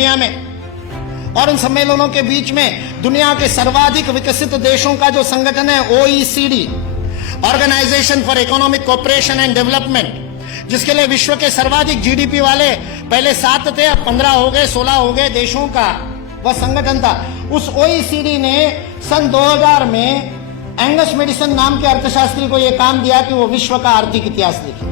दुनिया में, और उन सम्मेलनों के बीच में दुनिया के सर्वाधिक विकसित देशों का जो संगठन है OECD, organisation for economic cooperation and development, जिसके लिए विश्व के सर्वाधिक जीडीपी वाले पहले 7 थे, अब 15 हो गए, 16 हो गए देशों का वह संगठन था। उस OECD ने सन 2000 में एंगस मैडिसन नाम के अर्थशास्त्री को यह काम दिया कि वो विश्व का आर्थिक इतिहास लिखे,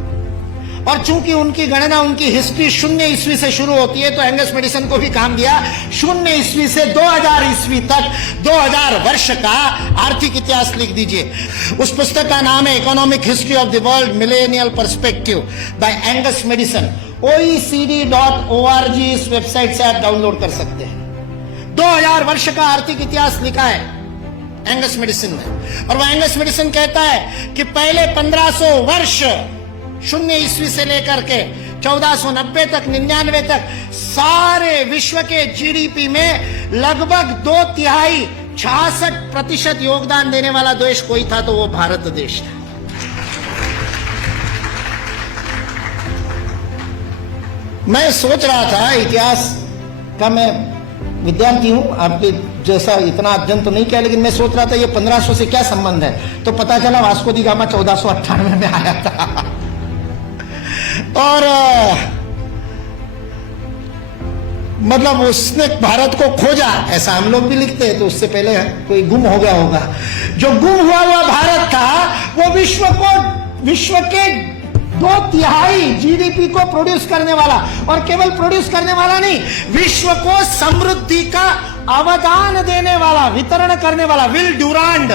और चूंकि उनकी गणना, उनकी हिस्ट्री 0 ईस्वी से शुरू होती है, तो एंगस मैडिसन को भी काम दिया 0 ईस्वी से 2000 ईस्वी तक 2000 वर्ष का आर्थिक इतिहास लिख दीजिए। उस पुस्तक का नाम है economic history of the world millennial perspective by Angus Maddison. OECD.org इस वेबसाइट से आप डाउनलोड कर सकते हैं। 2000 वर्ष का आर्थिक इतिहास लिखा है एंगस मैडिसन ने, और वह एंगस मैडिसन कहता है कि पहले 1500 वर्ष 0 ईस्वी से लेकर के 1490 तक, 99 तक, सारे विश्व के जीडीपी में लगभग 2/3 66% योगदान देने वाला देश कोई था तो वो भारत देश था। मैं सोच रहा था, इतिहास का मैं विद्यार्थी हूं, आपके जैसा इतना अध्ययन तो नहीं किया, लेकिन मैं सोच रहा था ये 1500 से क्या संबंध है, तो पता चला वास्को दी गामा 1498 में आया था। और मतलब उसने भारत को खोजा, ऐसा हम लोग भी लिखते हैं, तो उससे पहले कोई गुम हो गया होगा। जो गुम हुआ भारत था वो विश्व के 2/3 जीडीपी को प्रोड्यूस करने वाला, और केवल प्रोड्यूस करने वाला नहीं, विश्व को समृद्धि का अवदान देने वाला, वितरण करने वाला। विल ड्यूरांड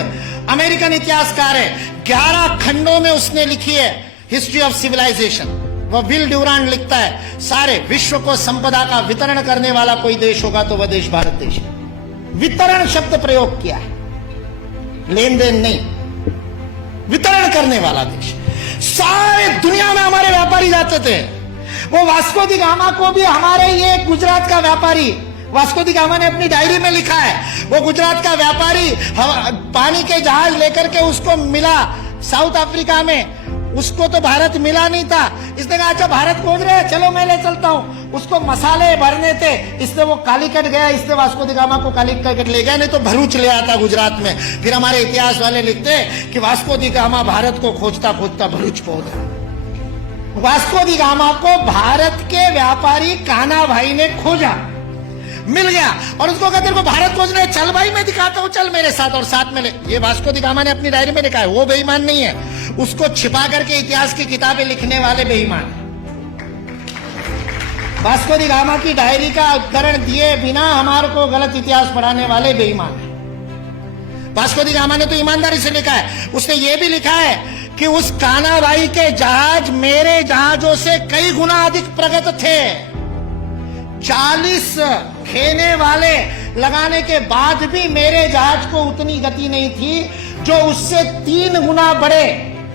अमेरिकन इतिहासकार है, 11 खंडों में उसने लिखी है हिस्ट्री ऑफ सिविलाइजेशन। वह विल ड्यूरांड लिखता है सारे विश्व को संपदा का वितरण करने वाला कोई देश होगा तो वह देश भारत देश है। वितरण शब्द प्रयोग किया है, लेन देन नहीं, वितरण करने वाला देश। सारे दुनिया में हमारे व्यापारी जाते थे। वो वास्को दी गामा को भी हमारे ये गुजरात का व्यापारी, वास्को दी गामा ने अपनी डायरी में लिखा है, वो गुजरात का व्यापारी पानी के जहाज लेकर के उसको मिला साउथ अफ्रीका में, उसको तो भारत मिला नहीं था। इसने कहा अच्छा भारत खोज रहे हैं, चलो मैं ले चलता हूं। उसको मसाले भरने थे, इसने वो कालीकट गया, इसने वास्को दी गामा को कालीकट ले गया, नहीं तो भरूच ले आता गुजरात में। फिर हमारे इतिहास वाले लिखते कि वास्को दी गामा भारत को खोजता खोजता भरूच पहुंच गया। वास्को दी गामा को भारत के व्यापारी कान्हा भाई ने खोजा, मिल गया, और उसको कहते हैं भारत खोज रहे, चल भाई मैं दिखाता हूं, चल मेरे साथ, और साथ में ले। ये वास्को दी गामा ने अपनी डायरी में लिखा है, वो बेईमान नहीं है, उसको छिपा करके इतिहास की किताबें लिखने वाले बेईमान। वास्को दी गामा की डायरी का उद्धरण दिए बिना हमारे को गलत इतिहास पढ़ाने वाले बेईमान है। वास्को दी गामा ने तो ईमानदारी से लिखा है, उसने ये भी लिखा है कि उस कान्हा भाई के जहाज मेरे जहाजों से कई गुना अधिक प्रगत थे। 40 खेने वाले लगाने के बाद भी मेरे जहाज को उतनी गति नहीं थी, जो उससे 3 गुना बड़े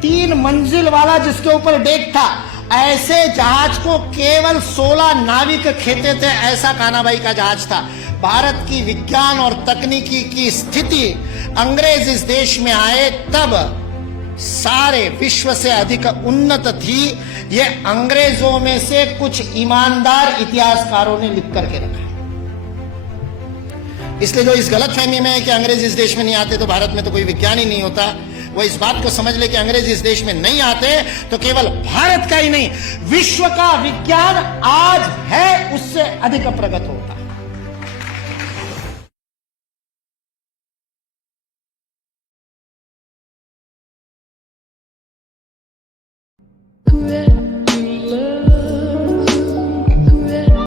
3 मंजिल वाला जिसके ऊपर डेक था, ऐसे जहाज को केवल 16 नाविक खेते थे। ऐसा कान्हा भाई का जहाज था। भारत की विज्ञान और तकनीकी की स्थिति अंग्रेज इस देश में आए तब सारे विश्व से अधिक उन्नत थी। ये अंग्रेजों में से कुछ ईमानदार इतिहासकारों ने लिख करके रखा। इसलिए जो इस गलत फहमी में है कि अंग्रेज इस देश में नहीं आते तो भारत में तो कोई विज्ञान ही नहीं होता, वो इस बात को समझ ले कि अंग्रेज इस देश में नहीं आते तो केवल भारत का ही नहीं, विश्व का विज्ञान आज है उससे अधिक प्रगत होता।